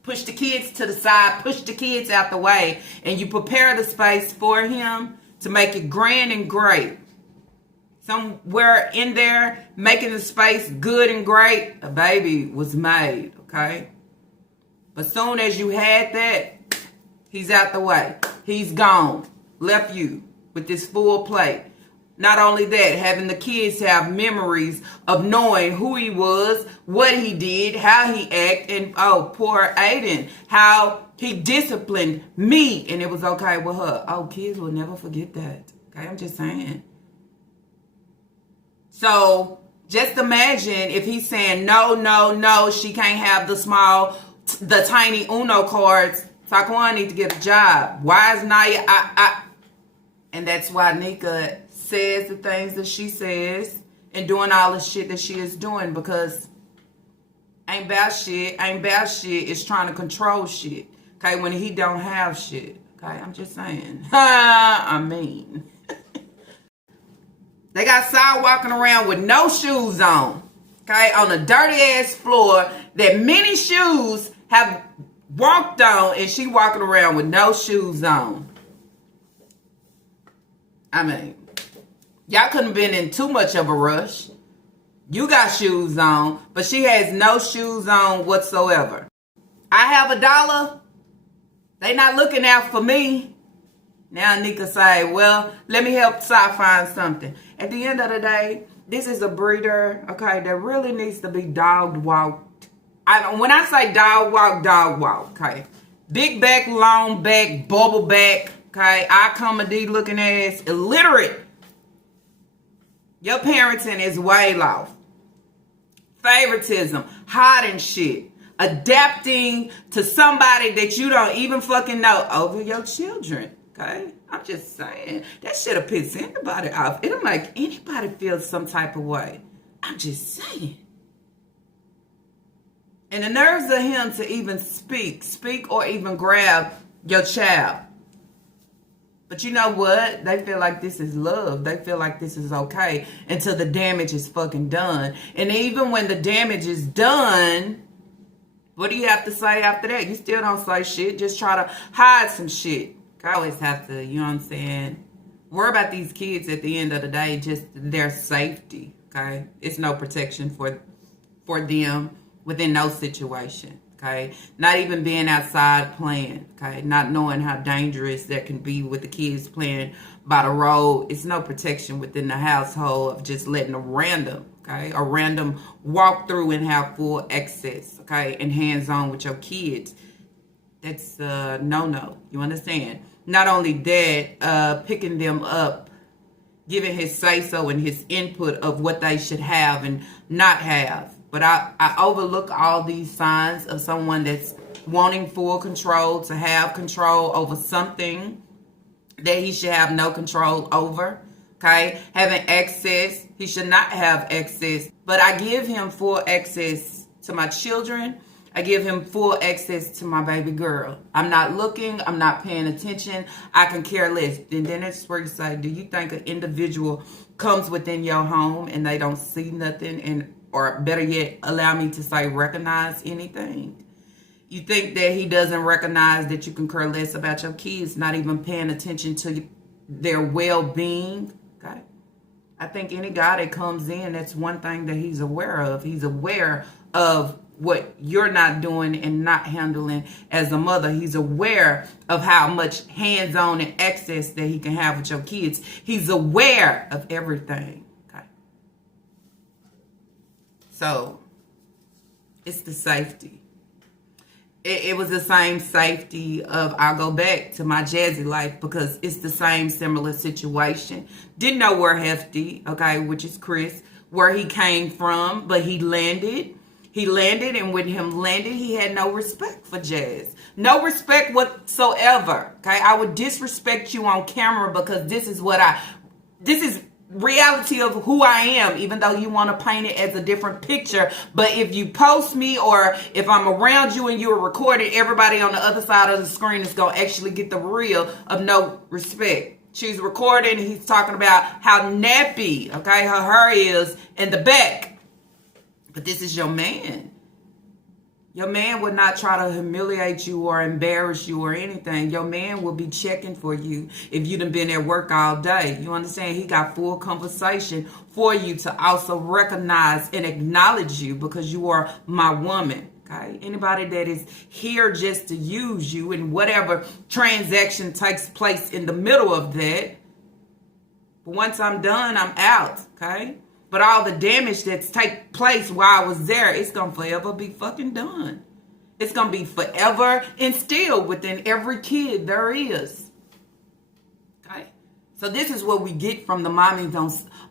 Push the kids to the side, push the kids out the way, and you prepare the space for him to make it grand and great. Somewhere in there, making the space good and great, a baby was made, okay? But soon as you had that, he's out the way. He's gone. Left you with this full plate. Not only that, having the kids have memories of knowing who he was, what he did, how he acted, and poor Aiden, how he disciplined me, and it was okay with her. Oh, kids will never forget that. Okay, I'm just saying. So just imagine if he's saying, no, she can't have the tiny Uno cards. Taquan need to get a job. Why is Naya? And that's why Nika says the things that she says and doing all the shit that she is doing, because ain't about shit. It's trying to control shit. Okay, when he don't have shit. Okay, I'm just saying. They got Sal walking around with no shoes on. Okay, on a dirty ass floor that many shoes have walked on, and she walking around with no shoes on. Y'all couldn't have been in too much of a rush. You got shoes on, but she has no shoes on whatsoever. I have $1. They not looking out for me. Now Nika say, well, let me help Sai find something. At the end of the day, this is a breeder, okay, that really needs to be dog walked. When I say dog walk, okay. Big back, long back, bubble back, okay. Eye comedy looking ass, illiterate. Your parenting is way off. Favoritism, hiding shit. Adapting to somebody that you don't even fucking know over your children, okay? I'm just saying. That shit'll piss anybody off. It'll make anybody feel some type of way. I'm just saying. And the nerves of him to even speak or even grab your child. But you know what? They feel like this is love. They feel like this is okay until the damage is fucking done. And even when the damage is done, what do you have to say after that? You still don't say shit. Just try to hide some shit. I always have to, you know what I'm saying, worry about these kids at the end of the day, just their safety, okay? It's no protection for them within no situation, okay? Not even being outside playing, okay? Not knowing how dangerous that can be with the kids playing by the road. It's no protection within the household of just letting a random walk through and have full access, okay? And hands-on with your kids. That's no. You understand? Not only that, picking them up, giving his say-so and his input of what they should have and not have. But I overlook all these signs of someone that's wanting full control, to have control over something that he should have no control over. Okay? Having access, he should not have access. But I give him full access to my children. I give him full access to my baby girl. I'm not looking. I'm not paying attention. I can care less. And then it's where you say, do you think an individual comes within your home and they don't see nothing, or better yet, allow me to say recognize anything? You think that he doesn't recognize that you can care less about your kids, not even paying attention to their well-being? Okay. I think any guy that comes in, that's one thing that he's aware of. He's aware of what you're not doing and not handling as a mother. He's aware of how much hands-on and access that he can have with your kids. He's aware of everything. Okay. So it's the safety. It was the same safety of, I'll go back to my Jazzy life because it's the same similar situation. Didn't know where Hefty, okay, which is Chris, where he came from, but he landed. He landed, and with him landed, he had no respect for Jazz. No respect whatsoever, okay? I would disrespect you on camera because this is reality of who I am, even though you want to paint it as a different picture. But if you post me, or if I'm around you and you're recording, everybody on the other side of the screen is going to actually get the real of no respect. She's recording, he's talking about how nappy, okay, her hair is in the back. But this is your man. Your man would not try to humiliate you or embarrass you or anything. Your man will be checking for you if you done been at work all day. You understand? He got full conversation for you to also recognize and acknowledge you because you are my woman. Okay? Anybody that is here just to use you and whatever transaction takes place in the middle of that. But once I'm done, I'm out. Okay? But all the damage that's take place while I was there, it's going to forever be fucking done. It's going to be forever instilled within every kid there is. Okay? So this is what we get from the mommies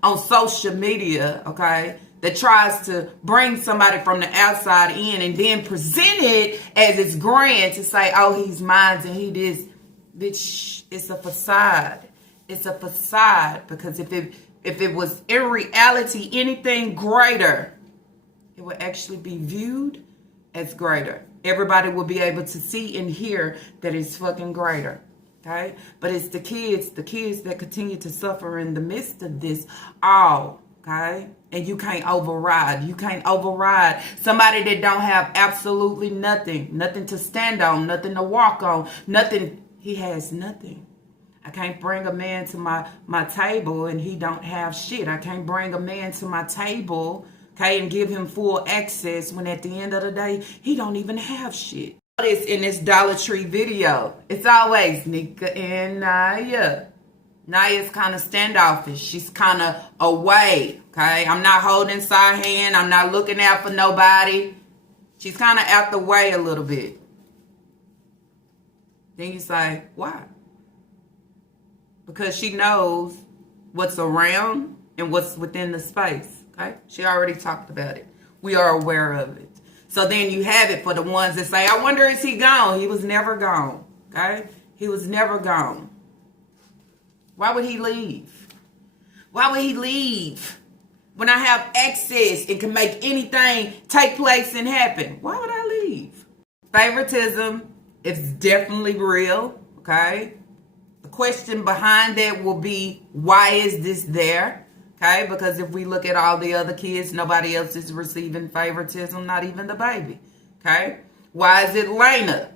on social media, okay, that tries to bring somebody from the outside in and then present it as it's grand to say, oh, he's mine and he this. Bitch, it's a facade. It's a facade because if it was in reality anything greater, it would actually be viewed as greater. Everybody will be able to see and hear that it's fucking greater. Okay? But it's the kids that continue to suffer in the midst of this all. Okay? And you can't override. You can't override somebody that don't have absolutely nothing. Nothing to stand on. Nothing to walk on. Nothing. He has nothing. I can't bring a man to my table and he don't have shit. I can't bring a man to my table, okay, and give him full access when at the end of the day, he don't even have shit. This in this Dollar Tree video, it's always Nika and Naya. Naya's kind of standoffish. She's kind of away, okay? I'm not holding side hand. I'm not looking out for nobody. She's kind of out the way a little bit. Then you say, why? Because she knows what's around and what's within the space, okay? She already talked about it. We are aware of it. So then you have it for the ones that say, I wonder, is he gone? He was never gone, okay? He was never gone. Why would he leave? Why would he leave? when I have access and can make anything take place and happen? Why would I leave? Favoritism is definitely real, okay? The question behind that will be, why is this there? Okay, because if we look at all the other kids, nobody else is receiving favoritism, not even the baby. Okay, why is it Lena?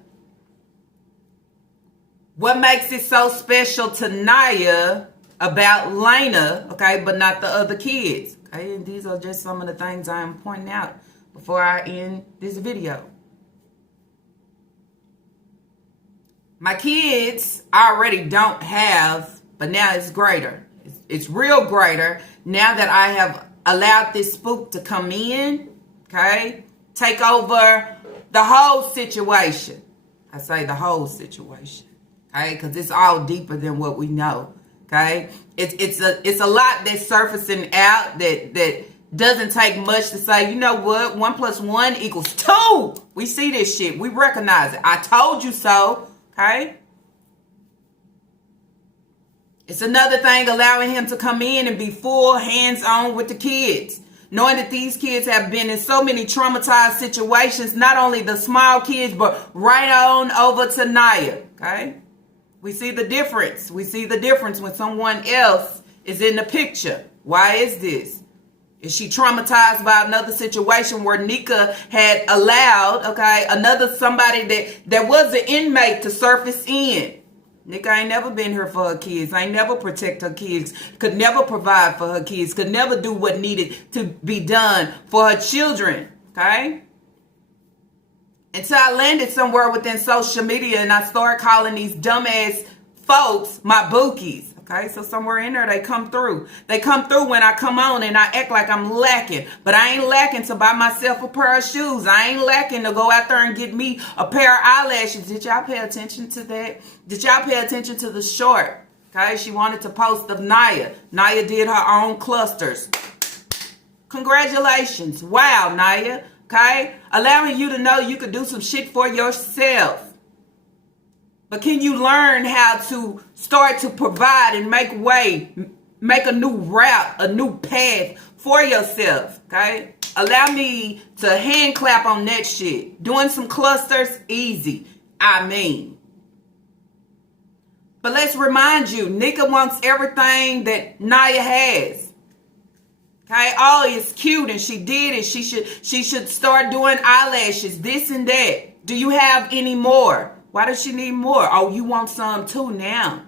What makes it so special to Naya about Lena, okay, but not the other kids? Okay, and these are just some of the things I am pointing out before I end this video. My kids already don't have, but now it's greater. It's real greater now that I have allowed this spook to come in, okay? Take over the whole situation. I say the whole situation, okay? Because it's all deeper than what we know, okay? It's a lot that's surfacing out that doesn't take much to say, you know what? 1 + 1 = 2. We see this shit. We recognize it. I told you so, okay? It's another thing allowing him to come in and be full hands-on with the kids. Knowing that these kids have been in so many traumatized situations, not only the small kids, but right on over to Naya, okay? We see the difference. We see the difference when someone else is in the picture. Why is this? Is she traumatized by another situation where Nika had allowed, okay, somebody that was an inmate to surface in? Nika ain't never been here for her kids. Ain't never protect her kids. Could never provide for her kids. Could never do what needed to be done for her children. Okay? Until I landed somewhere within social media and I started calling these dumbass folks my bookies. Okay? So somewhere in there they come through. They come through when I come on and I act like I'm lacking. But I ain't lacking to buy myself a pair of shoes. I ain't lacking to go out there and get me a pair of eyelashes. Did y'all pay attention to that? Did y'all pay attention to the short? Okay, she wanted to post of Naya. Naya did her own clusters. Congratulations. Wow, Naya. Okay? Allowing you to know you could do some shit for yourself. But can you learn how to start to provide and make way, make a new route, a new path for yourself, okay? Allow me to hand clap on that shit. Doing some clusters, easy. I mean. But let's remind you, Nika wants everything that Naya has. Okay, oh, it's cute and she did it. She should start doing eyelashes, this and that. Do you have any more? Why does she need more? Oh, you want some too now.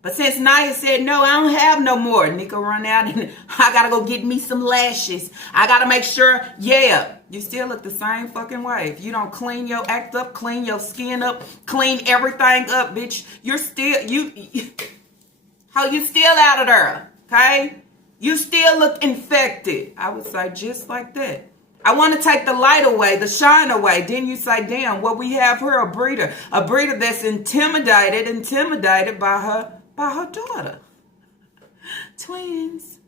But since Naya said, no, I don't have no more. Nika run out and I got to go get me some lashes. I got to make sure, yeah, you still look the same fucking way. If you don't clean your act up, clean your skin up, clean everything up, bitch, you're still, you still out of there, okay? You still look infected. I would say just like that. I want to take the light away, the shine away. Then you say, damn, what we have here, a breeder that's intimidated by her daughter. Twins.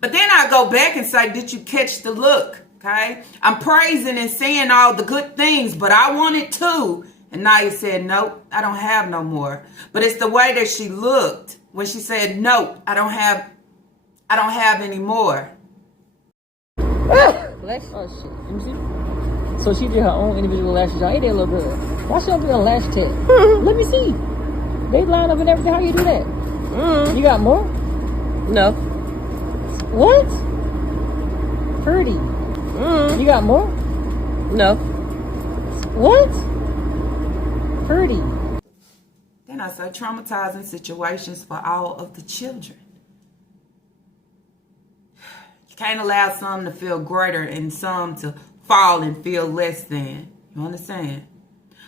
But then I go back and say, did you catch the look? Okay. I'm praising and saying all the good things, but I want it too. And Naya said, nope, I don't have no more. But it's the way that she looked when she said, nope, I don't have any more. Lash? Oh shit. Let me see. So she did her own individual lashes. Y'all, ain't that look good? Why she don't do a lash tech? Let me see. They line up and everything. How you do that? You got more? No. What? Pretty. You got more? No. What? Pretty. Then I say traumatizing situations for all of the children. Can't allow some to feel greater and some to fall and feel less than. You understand?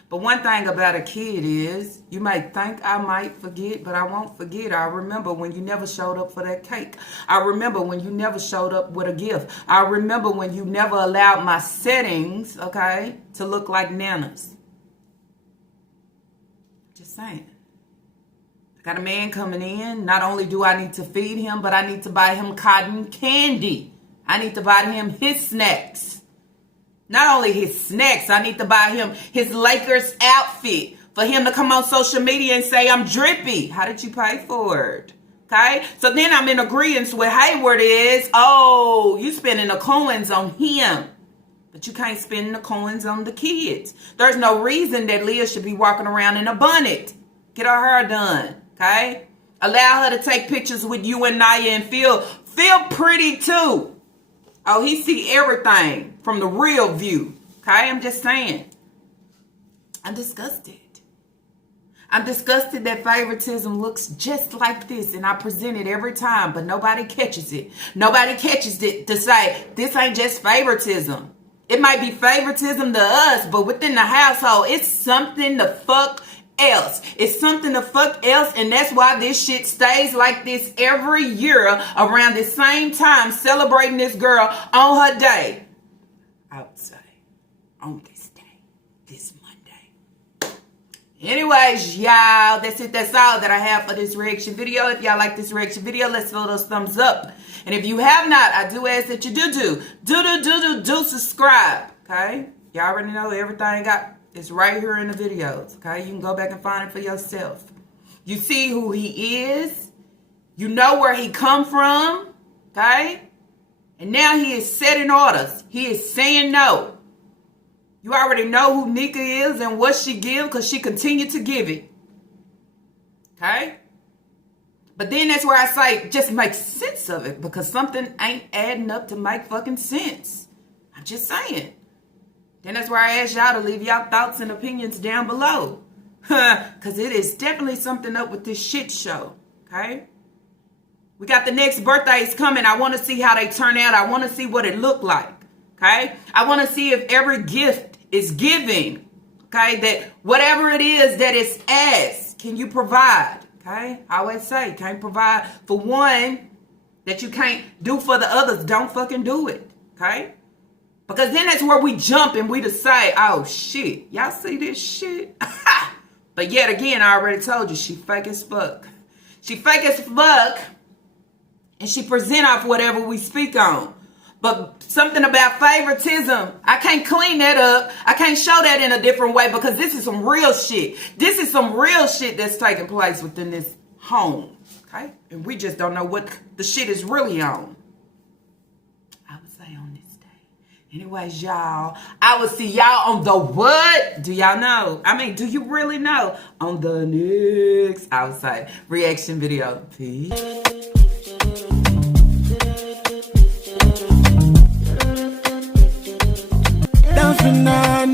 But one thing about a kid is, you may think I might forget, but I won't forget. I remember when you never showed up for that cake. I remember when you never showed up with a gift. I remember when you never allowed my settings, okay, to look like Nana's. Just saying. Got a man coming in. Not only do I need to feed him, but I need to buy him cotton candy. I need to buy him his snacks. Not only his snacks, I need to buy him his Lakers outfit for him to come on social media and say, I'm drippy. How did you pay for it? Okay? So then I'm in agreement with Hayward is, oh, you spending the coins on him. But you can't spend the coins on the kids. There's no reason that Leah should be walking around in a bonnet. Get her hair done. Okay? Allow her to take pictures with you and Naya and feel pretty too. Oh, he see everything from the real view. Okay? I'm just saying. I'm disgusted. I'm disgusted that favoritism looks just like this, and I present it every time, but nobody catches it. Nobody catches it to say, this ain't just favoritism. It might be favoritism to us, but within the household, it's something the fuck else. It's something the fuck else, and that's why this shit stays like this every year around the same time, celebrating this girl on her day. I would say, on this day, this Monday. Anyways, y'all, that's it. That's all that I have for this reaction video. If y'all like this reaction video, let's fill those thumbs up. And if you have not, I do ask that you do subscribe. Okay? Y'all already know everything it's right here in the videos. Okay? You can go back and find it for yourself. You see who he is. You know where he come from. Okay? And now he is setting orders. He is saying no. You already know who Nika is and what she give because she continued to give it. Okay? But then that's where I say, just make sense of it because something ain't adding up to make fucking sense. I'm just saying. Then that's where I ask y'all to leave y'all thoughts and opinions down below. Because it is definitely something up with this shit show. Okay? We got the next birthdays coming. I want to see how they turn out. I want to see what it look like. Okay? I want to see if every gift is giving. Okay? That whatever it is that it's asked, can you provide? Okay? I always say, can't provide for one that you can't do for the others. Don't fucking do it. Okay? Because then that's where we jump and we decide, oh shit, y'all see this shit? But yet again, I already told you, she fake as fuck. She fake as fuck. And she present off whatever we speak on. But something about favoritism, I can't clean that up. I can't show that in a different way because this is some real shit. This is some real shit that's taking place within this home. Okay? And we just don't know what the shit is really on. I would say on this day. Anyways, y'all, I will see y'all on the what? Do y'all know? I mean, do you really know? On the next, I would say, reaction video. Peace. Don't you know?